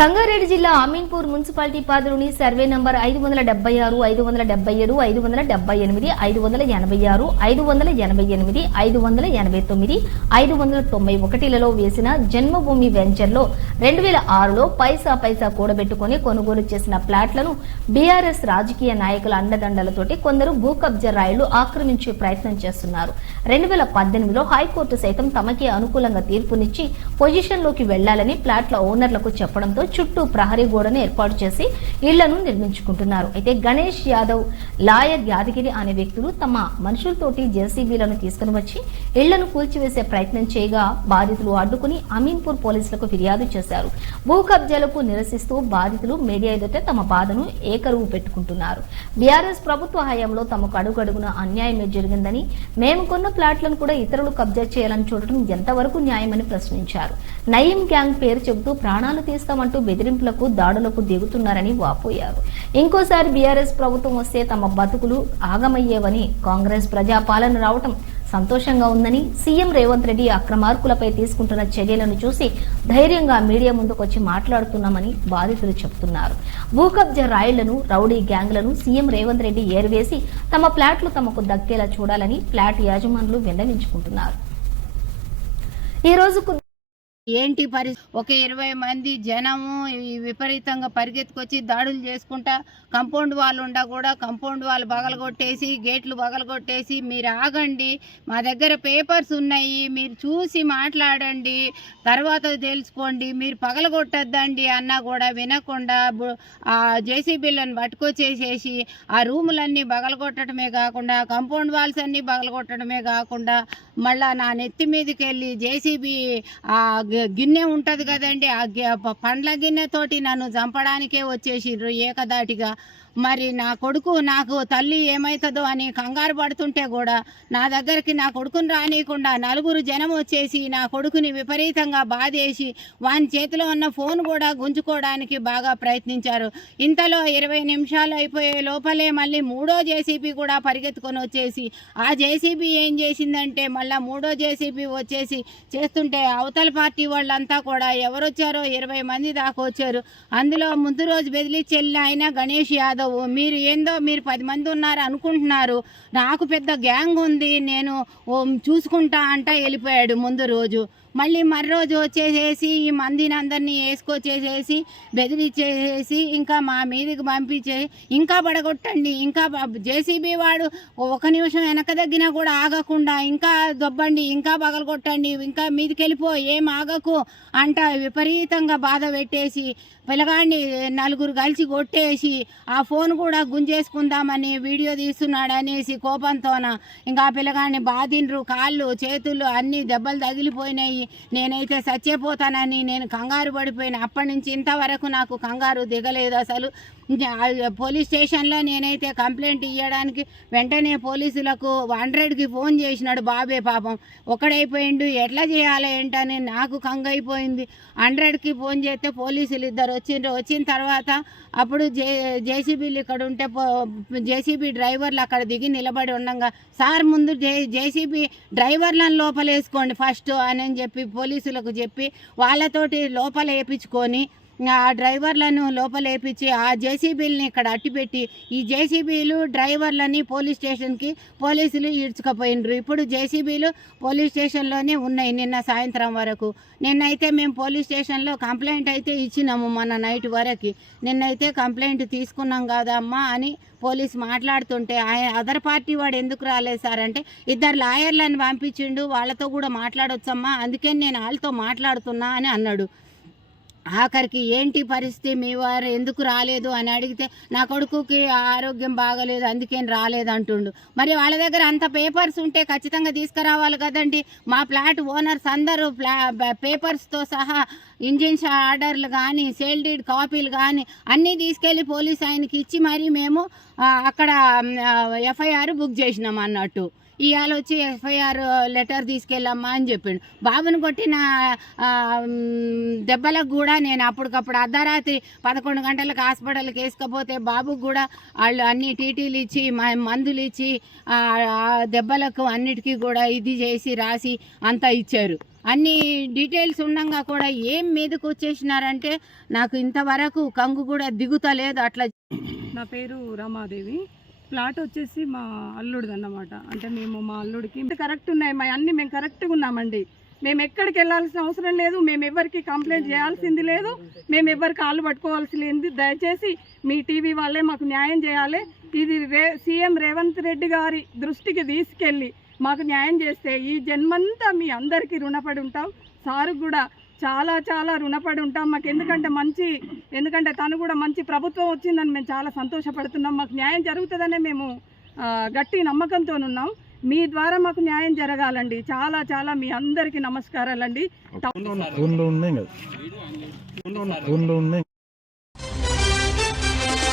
సంగారెడ్డి జిల్లా అమీన్పూర్ మున్సిపాలిటీ పరిధిలోని survey number 576, 577, 578, 586, 588, 589, 591లలో వేసిన జన్మభూమి వెంచర్లో 2006లో పైసా కూడబెట్టుకుని కొనుగోలు చేసిన ప్లాట్లను బీఆర్ఎస్ రాజకీయ నాయకుల అండదండలతోటి కొందరు భూ కబ్జా రాయిళ్లు ఆక్రమించే ప్రయత్నం చేస్తున్నారు. 2018లో హైకోర్టు సైతం తమకే అనుకూలంగా తీర్పునిచ్చి పొజిషన్లోకి వెళ్లాలని ప్లాట్ల ఓనర్లకు చెప్పడంతో చుట్టూ ప్రహరీ గోడను ఏర్పాటు చేసి ఇళ్లను నిర్మించుకుంటున్నారు. అయితే గణేష్ యాదవ్, లాయర్ యాదగిరి అనే వ్యక్తులు తమ మనుషులతోటి జేసీబీలను తీసుకుని వచ్చి ఇళ్లను కూల్చివేసే ప్రయత్నం చేయగా బాధితులు అడ్డుకుని అమీన్పూర్ పోలీసులకు ఫిర్యాదు చేశారు. భూ కబ్జాలకు నిరసిస్తూ బాధితులు మీడియా ఎదుట తమ బాధను ఏకరువు పెట్టుకుంటున్నారు. బీఆర్ఎస్ ప్రభుత్వ హయాంలో తమకు అడుగడుగున అన్యాయమే జరిగిందని, మేము కొన్న ప్లాట్లను కూడా ఇతరులు కబ్జా చేయాలని చూడటం ఎంతవరకు న్యాయమని ప్రశ్నించారు. నయీం గ్యాంగ్ పేరు చెబుతూ ప్రాణాలు తీస్తామంటూ బెదిరింపులకు, దాడులకు దిగుతున్నారని వాపోయారు. ఇంకోసారి బీఆర్ఎస్ ప్రభుత్వం వస్తే తమ బతుకులు ఆగమయ్యేవని, కాంగ్రెస్ ప్రజాపాలన రావటం సంతోషంగా ఉందని, సీఎం రేవంత్ రెడ్డి అక్రమార్కులపై తీసుకుంటున్న చర్యలను చూసి ధైర్యంగా మీడియా ముందుకొచ్చి మాట్లాడుతున్నామని బాధితులు చెబుతున్నారు. భూ కబ్జా రాయిళ్లను, రౌడీ గ్యాంగ్లను సీఎం రేవంత్ రెడ్డి ఏరివేసి తమ ప్లాట్లు తమకు దక్కేలా చూడాలని ఫ్లాట్ యాజమానులు విన్నవించుకుంటున్నారు. ఈ రోజు ఏంటి పరిస్థితి? ఒక 20 మంది జనము విపరీతంగా పరిగెత్తుకొచ్చి దాడులు చేసుకుంటా కంపౌండ్ వాళ్ళు ఉండా కూడా కంపౌండ్ వాళ్ళు బగలగొట్టేసి, గేట్లు బగలగొట్టేసి, మీరు ఆగండి, మా దగ్గర పేపర్స్ ఉన్నాయి, మీరు చూసి మాట్లాడండి, తర్వాత తెలుసుకోండి, మీరు పగలగొట్టద్దండి అన్నా కూడా వినకుండా ఆ జేసీబీలను పట్టుకొచ్చేసేసి ఆ రూములన్నీ బగలగొట్టడమే కాకుండా, కాంపౌండ్ వాల్స్ అన్నీ బగలగొట్టడమే కాకుండా, మళ్ళా నా నెత్తి మీదకి వెళ్ళి జేసీబీ గిన్నె ఉంటుంది కదండి, ఆ పండ్ల గిన్నెతోటి నన్ను చంపడానికే వచ్చేసిండ్రు ఏకదాటిగా. మరి నా కొడుకు, నాకు తల్లి ఏమవుతుందో అని కంగారు పడుతుంటే కూడా నా దగ్గరికి నా కొడుకుని రానియకుండా 4 జనం వచ్చేసి నా కొడుకుని విపరీతంగా బాధేసి వాని చేతిలో ఉన్న ఫోన్ కూడా గుంజుకోవడానికి బాగా ప్రయత్నించారు. ఇంతలో 20 నిమిషాలు అయిపోయే లోపలే మళ్ళీ 3వ జేసీబీ కూడా పరిగెత్తుకొని వచ్చేసి ఆ జేసీబీ ఏం చేసిందంటే మళ్ళీ 3వ జేసీబీ వచ్చేసి చేస్తుంటే అవతల పార్టీ వాళ్ళంతా కూడా ఎవరొచ్చారో 20 మంది దాకా వచ్చారు. అందులో ముందు రోజు బెదిరించి వెళ్ళిన ఆయన గణేష్ యాదవ్, మీరు ఏందో మీరు 10 మంది ఉన్నారు అనుకుంటున్నారు, నాకు పెద్ద గ్యాంగ్ ఉంది, నేను చూసుకుంటా అంట వెళ్ళిపోయాడు ముందు రోజు. మళ్ళీ మర్రోజు వచ్చేసేసి ఈ మందిని అందరినీ వేసుకొచ్చేసేసి బెదిరించేసేసి ఇంకా మా మీదకి పంపించే ఇంకా పడగొట్టండి, ఇంకా జేసీబీ వాడు 1 నిమిషం వెనక దగ్గినా కూడా ఆగకుండా ఇంకా దొబ్బండి, ఇంకా పగలగొట్టండి, ఇంకా మీదకి వెళ్ళిపో, ఏం ఆగకు అంట విపరీతంగా బాధ పెట్టేసి పిల్లగాడిని 4 కలిసి కొట్టేసి ఆ ఫోన్ కూడా గుంజేసుకుందామని వీడియో తీస్తున్నాడు అనేసి కోపంతోన ఇంకా ఆ పిల్లగాడిని బాధిండ్రు, కాళ్ళు చేతులు అన్నీ దెబ్బలు తగిలిపోయినాయి. నేనైతే చచ్చిపోతానని నేను కంగారు పడిపోయిన. అప్పటి నుంచి ఇంతవరకు నాకు కంగారు దిగలేదు అసలు. పోలీస్ స్టేషన్లో నేనైతే కంప్లైంట్ ఇవ్వడానికి వెంటనే పోలీసులకు 100కి ఫోన్ చేసినాడు బాబే, పాపం ఒకడైపోయిండు, ఎట్లా చేయాలి ఏంటని నాకు కంగైపోయింది. 100కి ఫోన్ చేస్తే పోలీసులు 2 వచ్చిండ్రు. వచ్చిన తర్వాత అప్పుడు జేసీబీలు ఇక్కడ ఉంటే జేసీబీ డ్రైవర్లు అక్కడ దిగి నిలబడి ఉండగా, సార్ ముందు జేసీబీ డ్రైవర్లను లోపలేసుకోండి ఫస్ట్ అని చెప్పి పోలీసులకు చెప్పి వాళ్ళతోటి లోపల వేయించుకొని ఆ డ్రైవర్లను లోపలేపించి ఆ జేసీబీలని ఇక్కడ అట్టిపెట్టి ఈ జేసీబీలు డ్రైవర్లని పోలీస్ స్టేషన్కి పోలీసులు ఈడ్చుకుపోయినరు. ఇప్పుడు జేసీబీలు పోలీస్ స్టేషన్లోనే ఉన్నాయి నిన్న సాయంత్రం వరకు. నిన్నైతే మేము పోలీస్ స్టేషన్లో కంప్లైంట్ అయితే ఇచ్చినాము మొన్న నైట్ వరకు. నిన్నైతే కంప్లైంట్ తీసుకున్నాం కదమ్మా అని పోలీస్ మాట్లాడుతుంటే అదర్ పార్టీ వాడు ఎందుకు రాలేదు సార్ అంటే 2 లాయర్లను పంపించిండు, వాళ్ళతో కూడా మాట్లాడొచ్చమ్మా, అందుకని నేను వాళ్ళతో మాట్లాడుతున్నా అని అన్నాడు. ఆఖరికి ఏంటి పరిస్థితి, మీ వారు ఎందుకు రాలేదు అని అడిగితే నా కొడుకుకి ఆరోగ్యం బాగలేదు అందుకేం రాలేదు అంటుండు. మరి వాళ్ళ దగ్గర అంత పేపర్స్ ఉంటే ఖచ్చితంగా తీసుకురావాలి కదండి. మా ఫ్లాట్ ఓనర్స్ అందరూ పేపర్స్తో సహా ఇంజిన్స్ ఆర్డర్లు కానీ సేల్ డీడ్ కాపీలు కానీ అన్నీ తీసుకెళ్ళి పోలీస్ ఆయనకి ఇచ్చి మరి మేము అక్కడ ఎఫ్ఐఆర్ బుక్ చేసినాం అన్నట్టు. ఇవాళ వచ్చి ఎఫ్ఐఆర్ లెటర్ తీసుకెళ్ళమ్మా అని చెప్పిండు. బాబుని కొట్టిన దెబ్బలకు కూడా నేను అప్పటికప్పుడు అర్ధరాత్రి 11 గంటలకు హాస్పిటల్కి వేసుకపోతే బాబుకు కూడా వాళ్ళు అన్ని టీటీలు ఇచ్చి మందులు ఇచ్చి దెబ్బలకు అన్నిటికీ కూడా ఇది చేసి రాసి అంతా ఇచ్చారు. అన్ని డీటెయిల్స్ ఉండగా కూడా ఏం మీదకి వచ్చేసినారంటే నాకు ఇంతవరకు కంగు కూడా దిగుతలేదు. అట్లా నా పేరు రమాదేవి. ప్లాట్ వచ్చేసి మా అల్లుడిది అన్నమాట. అంటే మేము మా అల్లుడికి కరెక్ట్ ఉన్నాయి, మా అన్నీ మేము కరెక్ట్గా ఉన్నామండి. మేము ఎక్కడికి వెళ్ళాల్సిన అవసరం లేదు, మేము ఎవరికి కంప్లైంట్ చేయాల్సింది లేదు, మేము ఎవరికి కాళ్ళు పట్టుకోవాల్సింది. దయచేసి మీ టీవీ వాళ్ళే మాకు న్యాయం చేయాలి. ఇది సీఎం రేవంత్ రెడ్డి గారి దృష్టికి తీసుకెళ్ళి మాకు న్యాయం చేస్తే ఈ జన్మంతా మీ అందరికీ రుణపడి ఉంటాం. సారు కూడా చాలా చాలా రుణపడి ఉంటాం మాకు. ఎందుకంటే తను కూడా మంచి ప్రభుత్వం వచ్చిందని మేము చాలా సంతోషపడుతున్నాం. మాకు న్యాయం జరుగుతుందనే మేము గట్టి నమ్మకంతో ఉన్నాం. మీ ద్వారా మాకు న్యాయం జరగాలండి. చాలా చాలా మీ అందరికీ నమస్కారాలండి.